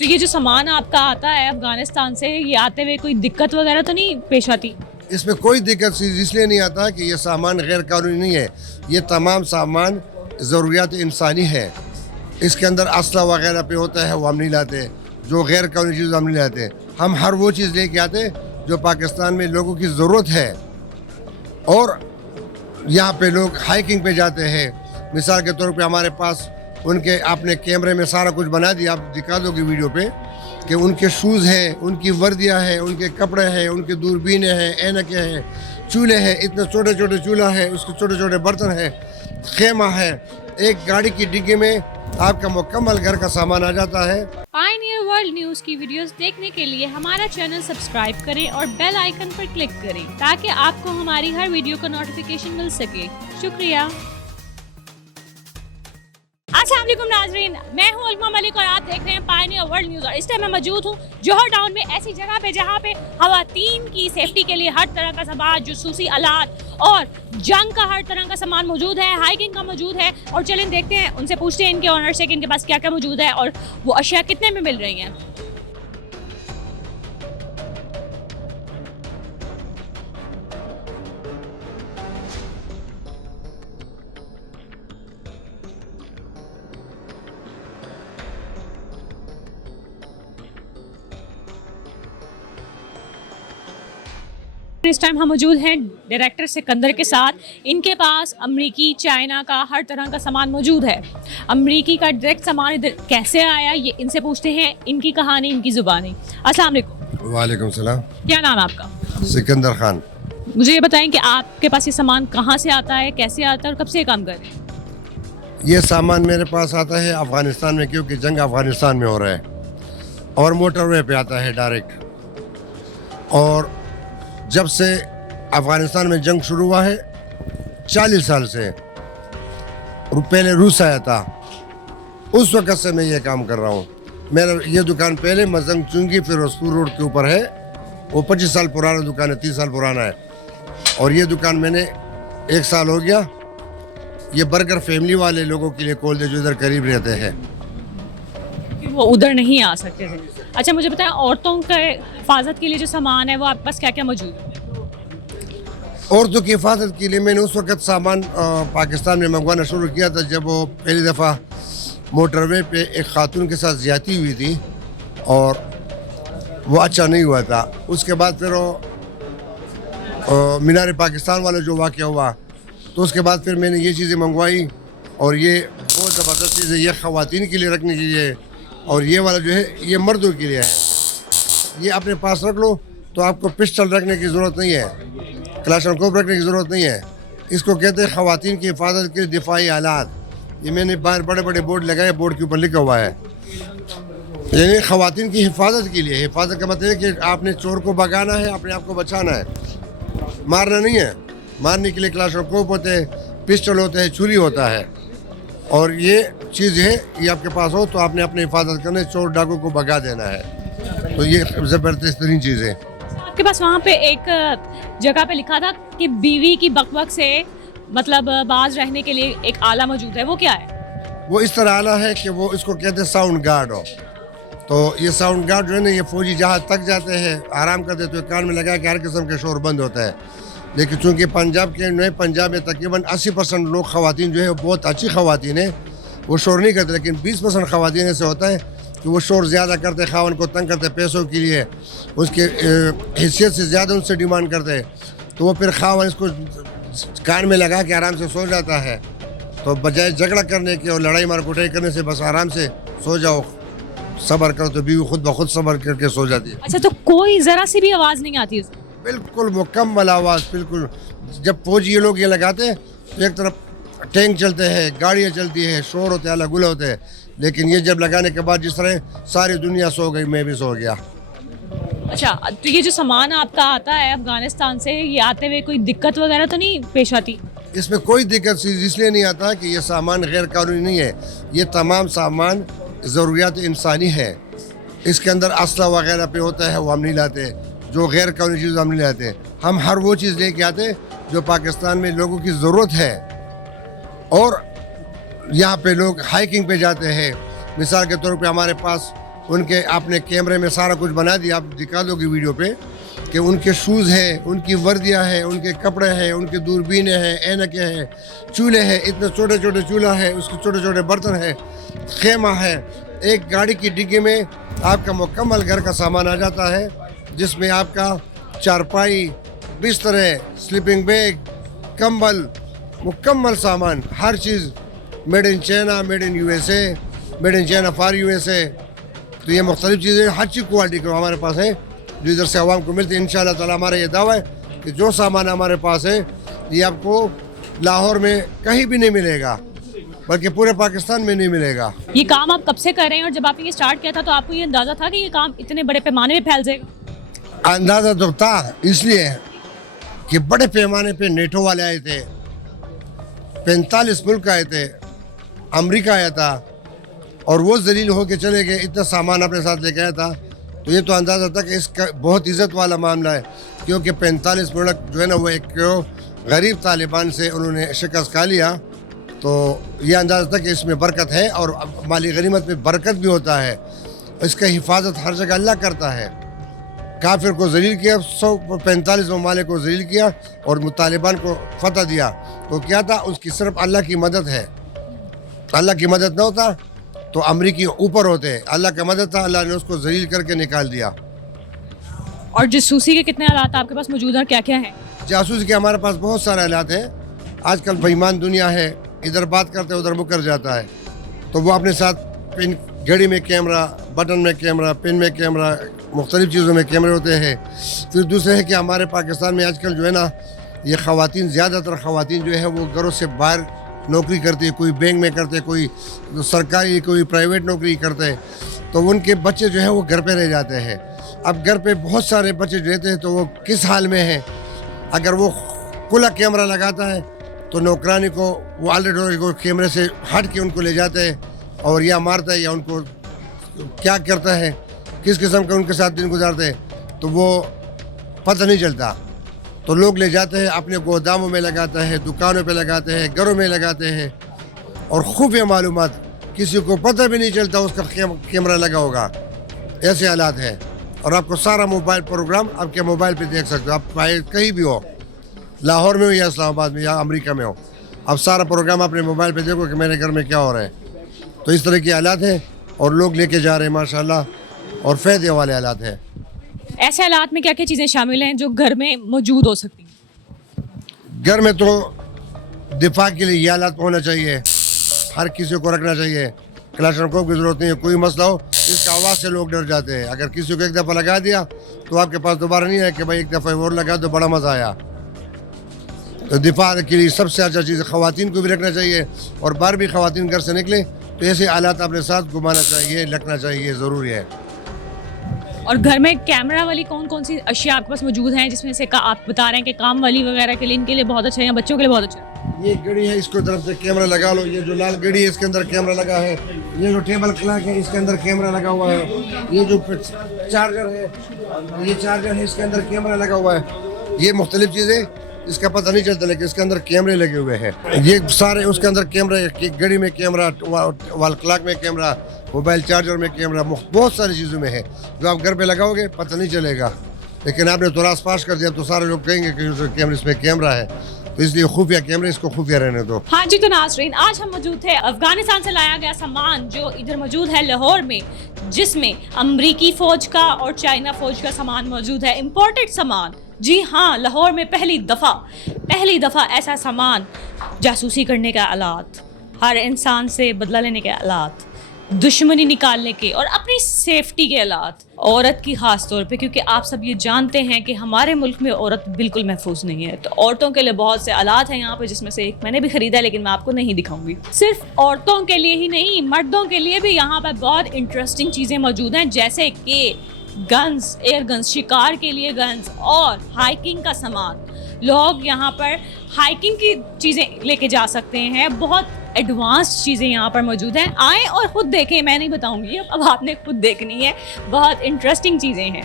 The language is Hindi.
तो ये जो सामान आपका आता है अफगानिस्तान से, ये आते हुए कोई दिक्कत वगैरह तो नहीं पेश आती? इसमें कोई दिक्कत चीज़ इसलिए नहीं आता कि ये सामान गैर कानूनी नहीं है। ये तमाम सामान ज़रूरियात इंसानी है। इसके अंदर असला वगैरह पे होता है, वो हम नहीं लाते। जो गैर कानूनी चीज़ हम नहीं लाते। हम हर वो चीज़ लेके आते जो पाकिस्तान में लोगों की ज़रूरत है। और यहाँ पे लोग हाइकिंग पे जाते हैं, मिसाल के तौर पे हमारे पास उनके आपने कैमरे में सारा कुछ बना दिया, आप दिखा दोगे वीडियो पे कि उनके शूज़ हैं, उनकी वर्दियाँ हैं, उनके कपड़े हैं, उनकी दूरबीनें हैं, ऐनकें हैं, चूल्हे हैं, इतने छोटे छोटे चूल्हा है, उसके छोटे छोटे बर्तन हैं, खेमा है। एक गाड़ी की डिग्गी में आपका मुकम्मल घर का सामान आ जाता है। पायनियर वर्ल्ड न्यूज़ की वीडियोस देखने के लिए हमारा चैनल सब्सक्राइब करें और बेल आइकन पर क्लिक करें ताकि आपको हमारी हर वीडियो का नोटिफिकेशन मिल सके। शुक्रिया। अस्सलाम वालेकुम नाजरीन, मैं हूं अलमा मलिक और आप देख रहे हैं पायनियर वर्ल्ड न्यूज़। और इस टाइम मैं मौजूद हूं जौहर टाउन में, ऐसी जगह पे जहां पे खवातीन की सेफ्टी के लिए हर तरह का सामान, जासूसी आलात और जंग का हर तरह का सामान मौजूद है, हाइकिंग का मौजूद है। और चलें देखते हैं, उनसे पूछते हैं इनके ऑनर से कि इनके पास क्या क्या मौजूद है और वो अशिया कितने में मिल रही हैं। इस टाइम हम मौजूद हैं डायरेक्टर सिकंदर के साथ। इनके पास अमरीकी, चाइना का हर तरह का सामान मौजूद है। अमरीकी का डायरेक्ट सामान इधर कैसे आया, ये इनसे पूछते हैं, इनकी कहानी, इनकी ज़ुबानी। अस्सलाम वालेकुम। वालेकुम सलाम। क्या नाम है आपका? सिकंदर खान। मुझे ये बताएं कि आपके पास ये सामान कहाँ से आता है, कैसे आता है और कब से काम कर रहे हैं? ये सामान मेरे पास आता है अफ़गानिस्तान में, क्योंकि जंग अफ़गानिस्तान में हो रहा है और मोटरवे पे आता है डायरेक्ट। और जब से अफ़गानिस्तान में जंग शुरू हुआ है 40 साल से, पहले रूस आया था, उस वक़्त से मैं ये काम कर रहा हूँ। मेरा ये दुकान पहले मजंग चुंगी फिरोजपुर रोड के ऊपर है। वो 25 साल पुराना दुकान है, 30 साल पुराना है। और ये दुकान मैंने 1 साल हो गया। ये बर्गर फैमिली वाले लोगों के लिए खोल दे जो इधर करीब रहते हैं, वो उधर नहीं आ सकते थे। अच्छा मुझे बताएं, औरतों के हिफाजत के लिए जो सामान है वो आपके पास क्या क्या मौजूद है? औरतों की हिफाजत के लिए मैंने उस वक़्त सामान पाकिस्तान में मंगवाना शुरू किया था जब वो पहली दफ़ा मोटरवे पे एक खातून के साथ ज़्यादती हुई थी और वो अच्छा नहीं हुआ था। उसके बाद फिर वो मीनार पाकिस्तान वाला जो वाक़या हुआ, तो उसके बाद फिर मैंने ये चीज़ें मंगवाई। और ये बहुत ज़बरदस्त चीज़ है, ये ख़वातीन के लिए रखने के लिए, और ये वाला जो है ये मर्दों के लिए है। ये अपने पास रख लो तो आपको पिस्टल रखने की ज़रूरत नहीं है, क्लाशनकोव रखने की ज़रूरत नहीं है। इसको कहते हैं ख़वातीन की हिफाजत के दिफाई आलात। ये मैंने बाहर बड़े बड़े बोर्ड लगाए, बोर्ड के ऊपर लिखा हुआ है, यानी ख़वातीन की हिफाजत के लिए। हिफाजत का मतलब है कि आपने चोर को भगाना है, अपने आप को बचाना है, मारना नहीं है। मारने के लिए क्लाशनकोव होते हैं, पिस्टल होते हैं, छुरी होता है। और ये चीज़ है, ये आपके पास हो तो आपने अपनी हिफाजत करना है, चोर डाकू को भगा देना है। तो ये ज़बरदस्त तरीन चीज़ है। आपके पास वहाँ पे एक जगह पे लिखा था कि बीवी की बकबक से मतलब बाज रहने के लिए एक आला मौजूद है, वो क्या है? वो इस तरह आला है कि वो इसको कहते हैं साउंड गार्ड हो। तो ये साउंड गार्ड जो है ना, ये फौजी जहाज तक जाते हैं, आराम करते तो कान में लगा के हर किस्म के शोर बंद होता है। लेकिन चूँकि पंजाब के नए पंजाब में तकरीबन 80% लोग ख़वातीन जो है बहुत अच्छी ख़वातीन है, वो शोर नहीं करते। लेकिन 20% ख़वातीन ऐसे होता है कि वो शोर ज़्यादा करते, खावन को तंग करते पैसों के लिए, उसके हैसियत से ज़्यादा उनसे डिमांड करते। तो वो फिर खावन इसको कान में लगा के आराम से सो जाता है। तो बजाय झगड़ा करने के और लड़ाई मार कुटाई करने से बस आराम से सो जाओ, सब्र करो तो बीवी खुद ब खुद सब्र करके सो जाती है। अच्छा, तो कोई ज़रा सी भी आवाज़ नहीं आती उसमें? बिल्कुल मुकम्मल आवाज़, बिल्कुल। जब फौजी ये लोग ये लगाते हैं तो एक तरफ टैंक चलते हैं, गाड़ियाँ चलती है, शोर होते हैं, अलग गुल होते हैं। लेकिन ये जब लगाने के बाद जिस तरह सारी दुनिया सो गई, मैं भी सो गया। अच्छा, तो ये जो सामान आपका आता है अफगानिस्तान से, ये आते हुए कोई दिक्कत वगैरह तो नहीं पेश आती? इसमें कोई दिक्कत चीज़ इसलिए नहीं आता कि ये सामान गैर कानूनी नहीं है। ये तमाम सामान ज़रूरियात इंसानी है। इसके अंदर असला वगैरह पे होता है, वो हम नहीं लाते। जो गैर कानूनी चीज़ हम नहीं लाते। हम हर वो चीज़ लेके आते जो पाकिस्तान में लोगों की ज़रूरत है। और यहाँ पे लोग हाइकिंग पे जाते हैं, मिसाल के तौर पे हमारे पास उनके आपने कैमरे में सारा कुछ बना दिया, आप दिखा दोगे वीडियो पे कि उनके शूज़ हैं, उनकी वर्दियाँ हैं, उनके कपड़े हैं, उनकी दूरबीनें हैं, ऐनकें हैं, चूल्हे हैं, इतने छोटे छोटे चूल्हा है, उसके छोटे छोटे बर्तन हैं, खेमा है। एक गाड़ी की डिग्गी में आपका मुकम्मल घर का सामान आ जाता है, जिसमें आपका चारपाई, बिस्तर, स्लीपिंग बैग, कंबल, मुकम्मल सामान, हर चीज़ made in China, made in USA, made in China for USA। तो ये मुख्तलिफ़ चीज़ें हर चीज़ क्वालिटी का हमारे पास है जो इधर से आवाम को मिलती है। इंशाअल्लाह ताला हमारा ये दावा है कि जो सामान हमारे पास है ये आपको लाहौर में कहीं भी नहीं मिलेगा, बल्कि पूरे पाकिस्तान में नहीं मिलेगा। ये काम आप कब से कर रहे हैं और जब आपने ये स्टार्ट किया था तो आपको ये अंदाज़ा था कि ये काम इतने बड़े पैमाने पे फैल जाएगा? अंदाज़ा तो था, इसलिए कि बड़े पैमाने पे नेटो वाले आए थे, 45 मुल्क आए थे, अमेरिका आया था और वो जलील होके चले गए, इतना सामान अपने साथ लेके आया था। तो ये तो अंदाज़ा था कि इसका बहुत इज़्ज़त वाला मामला है, क्योंकि 45 मुल्क जो है ना वो एक गरीब तालिबान से उन्होंने शिकस्त खा लिया। तो ये अंदाज़ा था कि इसमें बरकत है और माली गनीमत में बरकत भी होता है। इसका हिफाजत हर जगह अल्लाह करता है। काफिर को जलील किया, 145 ममालिक को जलील किया और तालिबान को फतह दिया। तो क्या था, उसकी सिर्फ अल्लाह की मदद है। अल्लाह की मदद न होता तो अमरीकी ऊपर होते। अल्लाह का मदद था, अल्लाह ने उसको जलील करके निकाल दिया। और जासूसी के कितने हालात आपके पास मौजूद हैं और क्या क्या हैं? जासूस के हमारे पास बहुत सारे हालात हैं। आजकल बेईमान दुनिया है, इधर बात करते उधर मुकर जाता है। तो वो अपने साथ पिन, घड़ी में कैमरा, बटन में कैमरा, पिन में कैमरा, मुख्तलिफ़ चीज़ों में कैमरे होते हैं। फिर दूसरे है कि हमारे पाकिस्तान में आजकल जो है ना, ये ख़वातीन, ज़्यादातर ख़वातीन जो है वो घरों से बाहर नौकरी करती है, कोई बैंक में करते, कोई सरकारी, कोई प्राइवेट नौकरी करते हैं। तो उनके बच्चे जो है वो घर पे रह जाते हैं। अब घर पे बहुत सारे बच्चे रहते हैं तो वो किस हाल में हैं? अगर वो खुला कैमरा लगाता है तो नौकरानी को वो ऑलरेडी को कैमरे से हट के उनको ले जाते हैं और या मारता है या उनको क्या करता है, किस किस्म का उनके साथ दिन गुजारते हैं, तो वो पता नहीं चलता। तो लोग ले जाते हैं, अपने गोदामों में लगाते हैं, दुकानों पे लगाते हैं, घरों में लगाते हैं और खुफिया मालूमात किसी को पता भी नहीं चलता उसका कैमरा लगा होगा। ऐसे हालात हैं और आपको सारा मोबाइल प्रोग्राम आपके मोबाइल पे देख सकते हो। आप चाहे कहीं भी हो, लाहौर में हो या इस्लामाबाद में या अमेरिका में हो, आप सारा प्रोग्राम अपने मोबाइल पे देखो कि मेरे घर में क्या हो रहा है। तो इस तरह के हालात हैं और लोग लेके जा रहे हैं माशाल्लाह, और फ़ायदे वाले हालात हैं। ऐसे हालात में क्या क्या चीज़ें शामिल हैं जो घर में मौजूद हो सकती हैं? घर में तो दिफा के लिए ये हालात होना चाहिए, हर किसी को रखना चाहिए। क्लाशनकोव की ज़रूरत नहीं है। कोई मसला हो, इसका आवाज़ से लोग डर जाते हैं। अगर किसी को एक दफ़ा लगा दिया तो आपके पास दोबारा नहीं है कि भाई एक दफ़ा और लगा तो बड़ा मज़ा आया। तो दिफा के लिए सबसे अच्छा चीज़ ख़वातीन को भी रखना चाहिए और बाहर भी ख़वातीन घर से निकले तो ऐसे हालात अपने साथ घुमाना चाहिए, रखना चाहिए, ज़रूरी है। और घर में कैमरा वाली कौन कौन सी अशिया आपके पास मौजूद हैं जिसमें से आप बता रहे हैं कि काम वाली वगैरह के लिए, इनके लिए बहुत अच्छा है या बच्चों के लिए बहुत अच्छा है? ये घड़ी है, इसको तरफ से कैमरा लगा लो। ये जो लाल घड़ी है इसके अंदर कैमरा लगा है। ये जो टेबल क्लॉक है इसके अंदर कैमरा लगा हुआ है। ये जो चार्जर है, ये चार्जर है, इसके अंदर कैमरा लगा हुआ है। ये मुख्तलिफ चीज़ें, इसका पता नहीं चलता लेकिन इसके अंदर कैमरे लगे हुए हैं। ये सारे उसके अंदर कैमरा, घड़ी में कैमरा, वाल क्लॉक में कैमरा, मोबाइल चार्जर में कैमरा, बहुत सारी चीज़ों में है जो आप घर पे लगाओगे पता नहीं चलेगा। लेकिन आपने तो रास पास कर दिया तो सारे लोग कहेंगे कि कैमरे, इसमें कैमरा है। तो इसलिए खुफिया कैमरे, इसको खुफिया रहने दो। हाँ जी, तो नाज़रीन, आज हम मौजूद थे अफगानिस्तान से लाया गया सामान जो इधर मौजूद है लाहौर में, जिसमें अमरीकी फ़ौज का और चाइना फ़ौज का सामान मौजूद है, इम्पोर्टेड सामान। जी हाँ, लाहौर में पहली दफ़ा ऐसा सामान, जासूसी करने के आलात, हर इंसान से बदला लेने के आलात, दुश्मनी निकालने के और अपनी सेफ्टी के हालात, औरत की ख़ास तौर पे, क्योंकि आप सब ये जानते हैं कि हमारे मुल्क में औरत बिल्कुल महफूज नहीं है। तो औरतों के लिए बहुत से आलात हैं यहाँ पे, जिसमें से एक मैंने भी ख़रीदा है लेकिन मैं आपको नहीं दिखाऊंगी। सिर्फ औरतों के लिए ही नहीं, मर्दों के लिए भी यहाँ पर बहुत इंटरेस्टिंग चीज़ें मौजूद हैं, जैसे कि गन्स, एयर गन्स, शिकार के लिए गन्स और हाइकिंग का सामान। लोग यहाँ पर हाइकिंग की चीज़ें लेके जा सकते हैं। बहुत एडवांस चीज़ें यहाँ पर मौजूद हैं। आएँ और ख़ुद देखें, मैं नहीं बताऊँगी, अब आपने खुद देखनी है। बहुत इंटरेस्टिंग चीज़ें हैं।